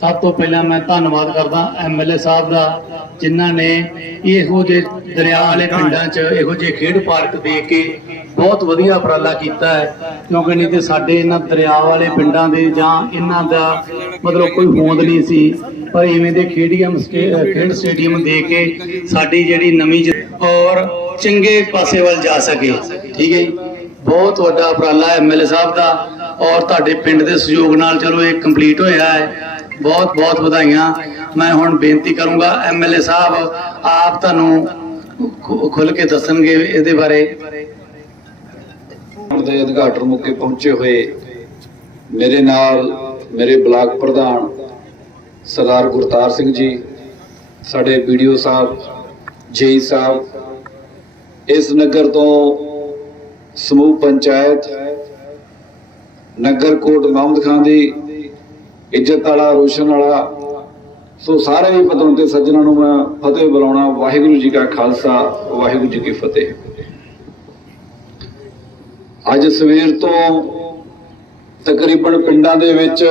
ਸਭ ਤੋਂ ਪਹਿਲਾਂ ਮੈਂ ਧੰਨਵਾਦ ਕਰਦਾ ਐਮਐਲਏ ਸਾਹਿਬ ਦਾ, ਜਿਨ੍ਹਾਂ ਨੇ ਇਹੋ ਜਿਹੇ ਦਰਿਆ ਵਾਲੇ ਪਿੰਡਾਂ 'ਚ ਇਹੋ ਜਿਹੇ ਖੇਡ ਪਾਰਕ ਦੇ ਕੇ ਬਹੁਤ ਵਧੀਆ ਉਪਰਾਲਾ ਕੀਤਾ ਹੈ। ਕਿਉਂਕਿ ਨਹੀਂ ਤੇ ਸਾਡੇ ਇਹਨਾਂ ਦਰਿਆ ਵਾਲੇ ਪਿੰਡਾਂ ਦੇ ਜਾਂ ਇਹਨਾਂ ਦਾ ਮਤਲਬ ਕੋਈ ਹੋਂਦ ਨਹੀਂ ਸੀ, ਪਰ ਇਵੇਂ ਦੇ ਖੇਡੀਅਮ ਸਟੇ- ਖੇਡ ਸਟੇਡੀਅਮ ਦੇ ਕੇ ਸਾਡੀ ਜਿਹੜੀ ਨਵੀਂ ਜ- ਔਰ ਚੰਗੇ ਪਾਸੇ ਵੱਲ ਜਾ ਸਕੇ। ਠੀਕ ਹੈ ਜੀ? ਬਹੁਤ ਵੱਡਾ ਉਪਰਾਲਾ ਐਮਐਲਏ ਸਾਹਿਬ ਦਾ। ਔਰ ਤੁਹਾਡੇ ਪਿੰਡ ਦੇ ਸਹਿਯੋਗ ਨਾਲ ਚਲੋ ਇਹ ਕੰਪਲੀਟ ਹੋਇਆ ਹੈ। ਬਹੁਤ ਬਹੁਤ ਵਧਾਈਆਂ। ਮੈਂ ਹੁਣ ਬੇਨਤੀ ਕਰੂੰਗਾ ਐਮਐਲਏ ਸਾਹਿਬ, ਆਪ ਤੁਹਾਨੂੰ ਖੁੱਲ ਕੇ ਦੱਸਣਗੇ ਇਹਦੇ ਬਾਰੇ। ਦੇ ਉਦਘਾਟਨ ਮੌਕੇ ਪਹੁੰਚੇ ਹੋਏ ਮੇਰੇ ਨਾਲ ਮੇਰੇ ਬਲਾਕ ਪ੍ਰਧਾਨ ਸਰਦਾਰ ਗੁਰਤਾਰ ਸਿੰਘ ਜੀ, ਸਾਡੇ ਵੀਡੀਓ ਸਾਹਿਬ, ਜੇਈ ਸਾਹਿਬ, ਇਸ ਨਗਰ ਤੋਂ ਸਮੂਹ ਪੰਚਾਇਤ ਨਗਰ ਕੋਟ ਮੁਹੰਮਦ ਖਾਨ ਦੀ ਇੱਜ਼ਤ ਵਾਲਾ, ਰੋਸ਼ਨ ਵਾਲਾ। ਸੋ ਸਾਰੇ ਹੀ ਪਤੋਂ ਤੇ ਸੱਜਣਾ ਨੂੰ ਮੈਂ ਫਤਿਹ ਬੁਲਾਉਣਾ। ਵਾਹਿਗੁਰੂ ਜੀ ਕਾ ਖਾਲਸਾ, ਵਾਹਿਗੁਰੂ ਜੀ ਕੀ ਫਤਿਹ। ਅੱਜ ਸਵੇਰ ਤੋਂ ਤਕਰੀਬਨ ਪਿੰਡਾਂ ਦੇ ਵਿੱਚ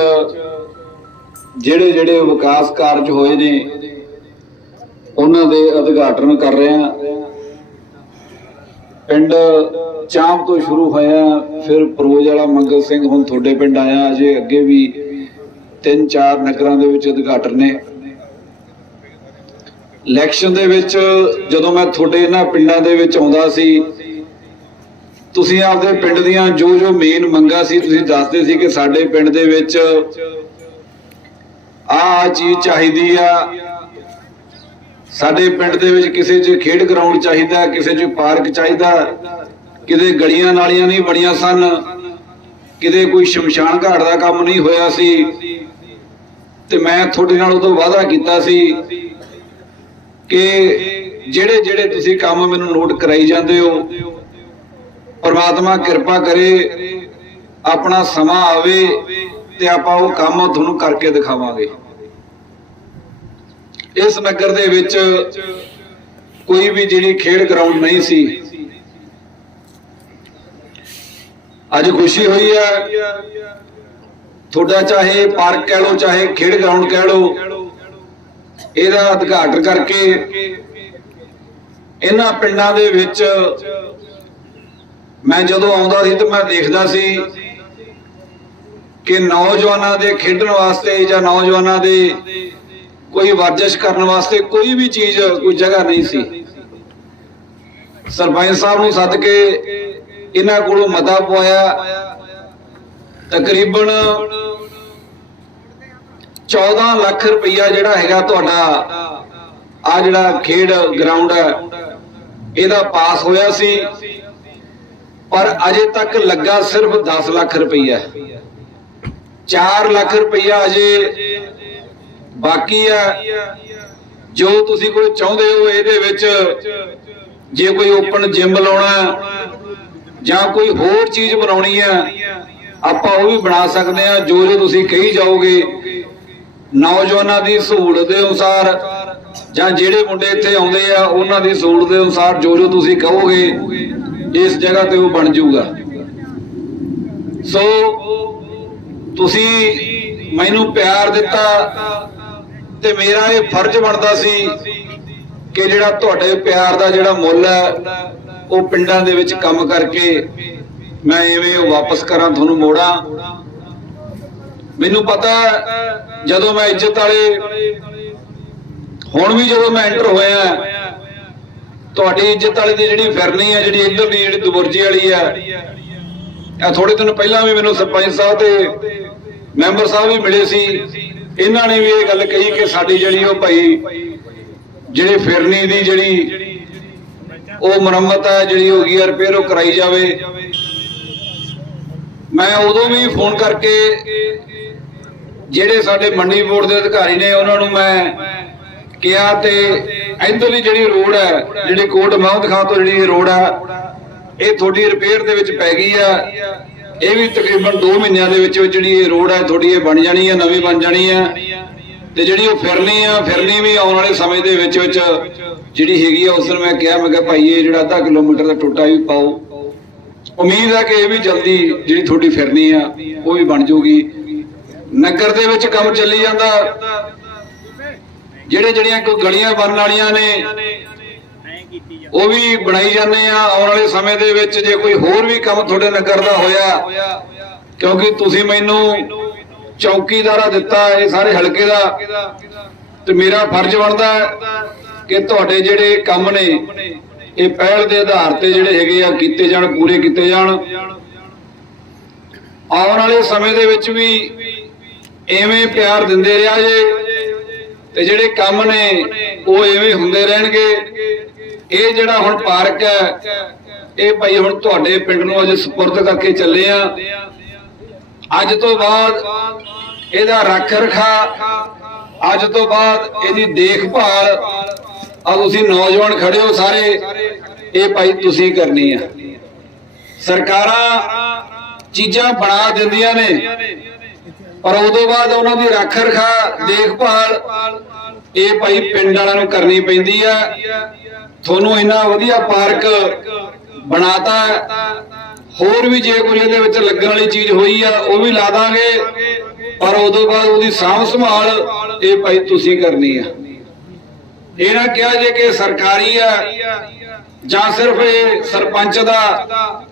ਜਿਹੜੇ ਜਿਹੜੇ ਵਿਕਾਸ ਕਾਰਜ ਹੋਏ ਨੇ, ਉਹਨਾਂ ਦੇ ਉਦਘਾਟਨ ਕਰ ਰਹੇ ਹਾਂ। ਪਿੰਡ ਚਾਂਪ ਤੋਂ ਸ਼ੁਰੂ ਹੋਇਆ, ਫਿਰ ਪਰੋਜ ਵਾਲਾ ਮੰਗਲ ਸਿੰਘ ਹੁਣ ਤੁਹਾਡੇ ਪਿੰਡ ਆਇਆ, ਅਜੇ ਅੱਗੇ ਵੀ ਤਿੰਨ ਚਾਰ ਨਗਰਾਂ ਦੇ ਵਿੱਚ ਉਦਘਾਟਨ ਨੇ। ਇਲੈਕਸ਼ਨ ਦੇ ਵਿੱਚ ਜਦੋਂ ਮੈਂ ਤੁਹਾਡੇ ਇਹਨਾਂ ਪਿੰਡਾਂ ਦੇ ਵਿੱਚ ਆਉਂਦਾ ਸੀ, ਤੁਸੀਂ ਆਪਦੇ ਪਿੰਡ ਦੀਆਂ ਜੋ ਜੋ ਮੇਨ ਮੰਗਾਂ ਸੀ, ਤੁਸੀਂ ਦੱਸਦੇ ਸੀ ਕਿ ਸਾਡੇ ਪਿੰਡ ਦੇ ਵਿੱਚ ਆਹ ਚੀਜ਼ ਚਾਹੀਦੀ ਆ ਸਾਡੇ ਪਿੰਡ ਦੇ ਵਿੱਚ ਕਿਸੇ 'ਚ ਖੇਡ ਗਰਾਊਂਡ ਚਾਹੀਦਾ, ਕਿਸੇ 'ਚ ਪਾਰਕ ਚਾਹੀਦਾ, ਕਿਤੇ ਗਲੀਆਂ ਨਾਲੀਆਂ ਨਹੀਂ ਬਣੀਆਂ ਸਨ, ਕਿਤੇ ਕੋਈ ਸ਼ਮਸ਼ਾਨ ਘਾਟ ਦਾ ਕੰਮ ਨਹੀਂ ਹੋਇਆ ਸੀ। ਤੇ ਮੈਂ ਤੁਹਾਡੇ ਨਾਲ ਉਦੋਂ ਵਾਅਦਾ ਕੀਤਾ ਸੀ ਕਿ ਜਿਹੜੇ ਜਿਹੜੇ ਤੁਸੀਂ ਕੰਮ ਮੈਨੂੰ ਨੋਟ ਕਰਾਈ ਜਾਂਦੇ ਹੋ, ਪਰਮਾਤਮਾ ਕਿਰਪਾ ਕਰੇ, ਆਪਣਾ ਸਮਾਂ ਆਵੇ ਤੇ ਆਪਾਂ ਉਹ ਕੰਮ ਤੁਹਾਨੂੰ ਕਰਕੇ ਦਿਖਾਵਾਂਗੇ। ਇਸ ਨਗਰ ਦੇ ਵਿੱਚ ਕੋਈ ਵੀ ਜਿਹੜੀ ਖੇਡ ਗਰਾਊਂਡ ਨਹੀਂ ਸੀ। ਅੱਜ ਖੁਸ਼ੀ ਹੋਈ ਹੈ। ਤੁਹਾਡਾ ਚਾਹੇ ਪਾਰਕ ਕਹਿ ਲਓ, ਚਾਹੇ ਖੇਡ ਗਰਾਊਂਡ ਕਹਿ ਲਓ, ਇਹਦਾ ਉਦਘਾਟਨ ਕਰਕੇ ਇਹਨਾਂ ਪਿੰਡਾਂ ਦੇ ਵਿੱਚ ਮੈਂ ਜਦੋਂ ਆਉਂਦਾ ਸੀ ਤੇ ਮੈਂ ਦੇਖਦਾ ਸੀ ਕਿ ਨੌਜਵਾਨਾਂ ਦੇ ਖੇਡਣ ਵਾਸਤੇ ਜਾਂ ਨੌਜਵਾਨਾਂ ਦੇ ਕੋਈ ਵਰਜਿਸ਼ ਕਰਨ ਵਾਸਤੇ ਕੋਈ ਵੀ ਚੀਜ਼ ਕੋਈ ਜਗ੍ਹਾ ਨਹੀਂ ਸੀ। ਸਰਪੰਚ ਸਾਹਿਬ ਨੂੰ ਸੱਦ ਕੇ ਇਹਨਾਂ ਕੋਲੋਂ ਮਤਾ ਪਵਾਇਆ। ਤਕਰੀਬਨ 14 ਲੱਖ ਰੁਪਈਆ ਜਿਹੜਾ ਹੈਗਾ ਤੁਹਾਡਾ ਆ ਜਿਹੜਾ ਖੇਡ ਗਰਾਊਂਡ ਹੈ, ਇਹਦਾ ਪਾਸ ਹੋਇਆ ਸੀ। ਪਰ ਅਜੇ ਤੱਕ ਲੱਗਾ ਸਿਰਫ 10 ਲੱਖ ਰੁਪਈਆ। 4 ਲੱਖ ਰੁਪਈਆ ਅਜੇ ਬਾਕੀ ਹੈ ਜੋ ਤੁਸੀਂ ਕੋਈ ਚਾਹੁੰਦੇ ਹੋ ਇਹਦੇ ਵਿੱਚ, ਜੇ ਕੋਈ ਓਪਨ ਜਿਮ ਲਾਉਣਾ, ਜਾਂ ਕੋਈ ਹੋਰ ਚੀਜ਼ ਬਣਾਉਣੀ ਹੈ ਆਪਾਂ ਉਹ ਵੀ ਬਣਾ ਸਕਦੇ ਆ, ਜੋ ਜੋ ਤੁਸੀਂ ਕਹੀ ਜਾਓਗੇ। ਨੌਜਵਾਨਾਂ ਦੀ ਸਹੂਲਤ ਦੇ ਅਨੁਸਾਰ, ਜਾਂ ਜਿਹੜੇ ਮੁੰਡੇ ਇੱਥੇ ਆਉਂਦੇ ਆ, ਉਹਨਾਂ ਦੀ ਸਹੂਲਤ ਦੇ ਅਨੁਸਾਰ ਜੋ ਜੋ ਤੁਸੀਂ ਕਹੋਗੇ, ਇਸ ਜਗ੍ਹਾ ਤੇ ਉਹ ਬਣ ਜਾਊਗਾ। ਸੋ, ਤੁਸੀਂ ਮੈਨੂੰ ਪਿਆਰ ਦਿੱਤਾ ਤੇ ਮੇਰਾ ਇਹ ਫਰਜ਼ ਬਣਦਾ ਸੀ ਕਿ ਜਿਹੜਾ ਤੁਹਾਡੇ ਪਿਆਰ ਦਾ ਜਿਹੜਾ ਮੁੱਲ ਹੈ, ਉਹ ਪਿੰਡਾਂ ਦੇ ਵਿੱਚ ਕੰਮ ਕਰਕੇ ਮੈਂ ਐਵੇਂ ਉਹ ਵਾਪਸ ਕਰਾਂ, ਤੁਹਾਨੂੰ ਮੋੜਾਂ। ਮੈਨੂੰ ਪਤਾ ਜਦੋਂ ਮੈਂ ਇੱਜ਼ਤ ਵਾਲੇ, ਹੁਣ ਵੀ ਜਦੋਂ ਮੈਂ ਐਂਟਰ ਹੋਇਆ ਤੁਹਾਡੀ ਇੱਜ਼ਤ ਵਾਲੇ ਦੀ ਜਿਹੜੀ ਫਿਰਨੀ ਹੈ, ਜਿਹੜੀ ਇੱਧਰ ਦੀ ਜਿਹੜੀ ਦੁਬੁਰਜੀ ਵਾਲੀ ਹੈ ਆ ਥੋੜੇ ਦਿਨ ਪਹਿਲਾਂ ਵੀ ਮੈਨੂੰ ਸਰਪੰਚ ਸਾਹਿਬ ਤੇ ਮੈਂਬਰ ਸਾਹਿਬ ਵੀ ਮਿਲੇ ਸੀ। ਇਹਨਾਂ ਨੇ ਵੀ ਇਹ ਗੱਲ ਕਹੀ ਕਿ ਸਾਡੀ ਜਿਹੜੀ ਉਹ ਭਾਈ ਜਿਹੜੀ ਫਿਰਨੀ ਦੀ ਜਿਹੜੀ ਉਹ ਮੁਰੰਮਤ ਹੈ, ਜਿਹੜੀ ਹੋ ਗਈ ਰਿਪੇਅਰ ਉਹ ਕਰਾਈ ਜਾਵੇ। ਮੈਂ ਉਦੋਂ ਵੀ ਫੋਨ ਕਰਕੇ ਜਿਹੜੇ ਸਾਡੇ ਮੰਡੀ ਬੋਰਡ ਦੇ ਅਧਿਕਾਰੀ ਨੇ, ਉਹਨਾਂ ਨੂੰ ਮੈਂ ਕਿਹਾ ਤੇ ਇਧਰਲੀ ਜਿਹੜੀ ਰੋਡ ਹੈ, ਜਿਹੜੀ ਕੋਟ ਮਹਿਮਦ ਖਾਂ ਤੋਂ ਜਿਹੜੀ ਰੋਡ ਹੈ ਇਹ ਤੁਹਾਡੀ ਰਿਪੇਅਰ ਦੇ ਵਿੱਚ ਪੈ ਗਈ ਆ। ਇਹ ਵੀ ਤਕਰੀਬਨ 2 ਮਹੀਨਿਆਂ ਦੇ ਵਿੱਚ ਜਿਹੜੀ ਇਹ ਰੋਡ ਹੈ, ਤੁਹਾਡੀ ਇਹ ਬਣ ਜਾਣੀ ਹੈ, ਨਵੀਂ ਬਣ ਜਾਣੀ ਹੈ। ਤੇ ਜਿਹੜੀ ਉਹ ਫਿਰਨੀ ਆ, ਫਿਰਨੀ ਵੀ ਆਉਣ ਵਾਲੇ ਸਮੇਂ ਦੇ ਵਿੱਚ ਵਿੱਚ ਜਿਹੜੀ ਹੈਗੀ ਆ, ਉਸ ਦਿਨ ਮੈਂ ਕਿਹਾ ਮੈਂ ਕਿਹਾ ਭਾਈ, ਇਹ ਜਿਹੜਾ ਅੱਧਾ ਕਿਲੋਮੀਟਰ ਦਾ ਟੋਟਾ ਵੀ ਪਾਓ। ਉਮੀਦ ਹੈ ਕਿ ਇਹ ਵੀ ਜਲਦੀ ਜਿਹੜੀ ਤੁਹਾਡੀ ਫਿਰਨੀ ਆ, ਉਹ ਵੀ ਬਣ ਜਾਊਗੀ। ਨਗਰ ਦੇ ਵਿੱਚ ਕੰਮ ਚੱਲੀ ਜਾਂਦਾ। ਜਿਹੜੇ ਜਿਹੜੀਆਂ ਕੋਈ ਗਲੀਆਂ ਬਣਨ ਵਾਲੀਆਂ ਨੇ ਉਹ ਵੀ ਬਣਾਈ ਜਾਂਦੇ ਆ, ਆਉਣ ਵਾਲੇ ਸਮੇਂ ਦੇ ਵਿੱਚ ਜੇ ਕੋਈ ਹੋਰ ਵੀ ਕੰਮ ਤੁਹਾਡੇ ਨਗਰ ਦਾ ਹੋਇਆ, ਕਿਉਂਕਿ ਤੁਸੀਂ ਮੈਨੂੰ ਚੌਕੀਦਾਰਾ ਦਿੱਤਾ ਇਹ ਸਾਰੇ ਹਲਕੇ ਦਾ, ਤੇ ਮੇਰਾ ਫਰਜ਼ ਬਣਦਾ ਕਿ ਤੁਹਾਡੇ ਜਿਹੜੇ ਕੰਮ ਨੇ, ਇਹ ਪਹਿਲ ਦੇ ਆਧਾਰ ਤੇ ਜਿਹੜੇ ਹੈਗੇ ਆ, ਕੀਤੇ ਜਾਣ, ਪੂਰੇ ਕੀਤੇ ਜਾਣ। ਆਉਣ ਵਾਲੇ ਸਮੇਂ ਦੇ ਵਿੱਚ ਵੀ ਐਵੇਂ ਪਿਆਰ ਦਿੰਦੇ ਰਿਹਾ ਜੇ ਤੇ ਜਿਹੜੇ ਕੰਮ ਨੇ, ਉਹ ਐਵੇਂ ਹੁੰਦੇ ਰਹਿਣਗੇ। ਇਹ ਜਿਹੜਾ ਹੁਣ ਪਾਰਕ ਹੈ, ਇਹ ਭਾਈ ਹੁਣ ਤੁਹਾਡੇ ਪਿੰਡ ਨੂੰ ਅੱਜ ਸਪੁਰਦ ਕਰਕੇ ਚੱਲੇ ਆ। ਅੱਜ ਤੋਂ ਬਾਅਦ ਇਹਦਾ ਰੱਖ ਰਖਾ, ਅੱਜ ਤੋਂ ਬਾਅਦ ਇਹਦੀ ਦੇਖਭਾਲ। ਆ ਤੁਸੀਂ ਨੌਜਵਾਨ ਖੜੇ ਹੋ ਸਾਰੇ, ਇਹ ਭਾਈ ਤੁਸੀਂ ਕਰਨੀ ਆ। ਸਰਕਾਰਾਂ ਚੀਜ਼ਾਂ ਬਣਾ ਦਿੰਦੀਆਂ ਨੇ। ਪਰ ਉਦੋਂ ਬਾਅਦ ਉਹਨਾਂ ਦੀ ਰੱਖ ਰਖਾ, ਦੇਖਭਾਲ ਇਹ ਭਾਈ ਪਿੰਡ ਵਾਲਿਆਂ ਨੂੰ ਕਰਨੀ ਪੈਂਦੀ ਆ। ਤੁਹਾਨੂੰ ਇੰਨਾ ਵਧੀਆ ਪਾਰਕ ਬਣਾਤਾ। ਹੋਰ ਵੀ ਜੇ ਕੋਈ ਇਹਦੇ ਵਿੱਚ ਲੱਗਣ ਵਾਲੀ ਚੀਜ਼ ਹੋਈ ਆ, ਉਹ ਵੀ ਲਾ ਦਾਂਗੇ। ਪਰ ਉਦੋਂ ਬਾਅਦ ਉਹਦੀ ਸਾਂਭ ਸੰਭਾਲ ਇਹ ਭਾਈ ਤੁਸੀਂ ਕਰਨੀ ਆ। ਇਹਨਾਂ ਕਿਹਾ ਜੇ ਕਿ ਸਰਕਾਰੀ ਆ ਜਾਂ ਸਿਰਫ ਇਹ ਸਰਪੰਚ ਦਾ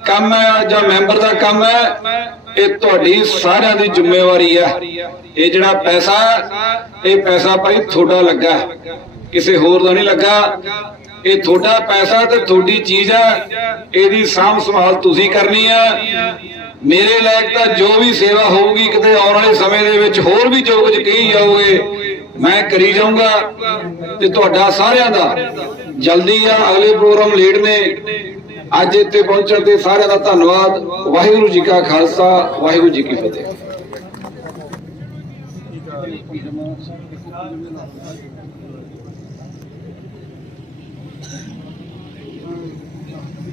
ਕੰਮ ਹੈ ਜਾਂ ਮੈਂਬਰ ਦਾ ਕੰਮ ਹੈ, ਇਹ ਤੁਹਾਡੀ ਸਾਰਿਆਂ ਦੀ ਜ਼ਿੰਮੇਵਾਰੀ ਆ ਇਹ ਜਿਹੜਾ ਪੈਸਾ, ਇਹ ਪੈਸਾ ਭਾਈ ਤੁਹਾਡਾ ਲੱਗਾ। ਕਿਸੇ ਹੋਰ ਦਾ ਨਹੀਂ ਲੱਗਾ। ਇਹ ਤੁਹਾਡਾ ਪੈਸਾ ਤੇ ਤੁਹਾਡੀ ਚੀਜ਼ ਹੈ। ਇਹਦੀ ਸਾਂਭ ਸੰਭਾਲ ਤੁਸੀਂ ਕਰਨੀ ਹੈ। ਮੇਰੇ ਲਾਇਕ ਤਾਂ ਜੋ ਵੀ ਸੇਵਾ ਹੋਊਗੀ ਕਿਤੇ ਆਉਣ ਵਾਲੇ ਸਮੇਂ ਦੇ ਵਿੱਚ ਹੋਰ ਵੀ ਜੋ ਕੁਝ ਕਹੀ ਜਾਓਗੇ, ਮੈਂ ਕਰੀ ਜਾਊਂਗਾ ਤੇ ਤੁਹਾਡਾ ਸਾਰਿਆਂ ਦਾ ਜਲਦੀ ਆ ਅਗਲੇ ਪ੍ਰੋਗਰਾਮ ਲੇਟ ਨੇ। ਅੱਜ ਇੱਥੇ ਪਹੁੰਚਣ ਤੇ ਸਾਰਿਆਂ ਦਾ ਧੰਨਵਾਦ। ਵਾਹਿਗੁਰੂ ਜੀ ਕਾ ਖਾਲਸਾ, ਵਾਹਿਗੁਰੂ ਜੀ ਕੀ ਫਤਿਹ।